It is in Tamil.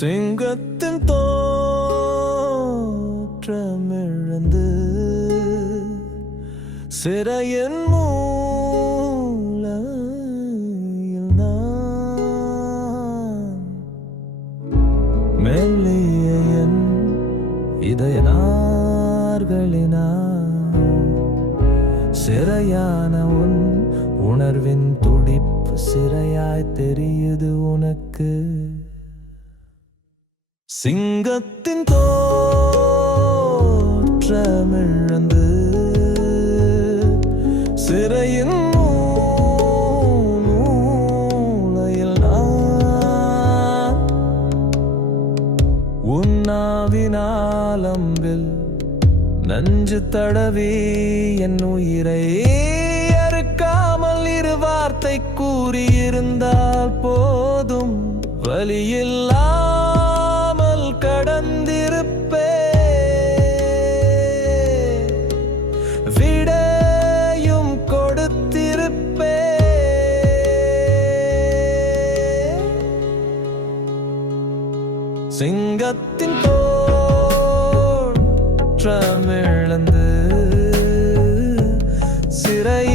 சிங்கத்தின் தோற்றமிழந்து சிறையின் மூலையில் நான் மெல்லிய என் இதய நார்களினால் சிறையான உன் உணர்வின் துடிப்பு சிறையாய் தெரியுது உனக்கு. சிங்கத்தின் தோற்றமிழந்து சிறையின் மூலையில் நான் உன்னாவினாலம்பில் நஞ்சு தடவி என் உயிரை அறுக்காமல் இரு வார்த்தை கூறியிருந்தால் போதும் வழியில்லா சிங்கத்தின் தோற்றமிழந்து சிறை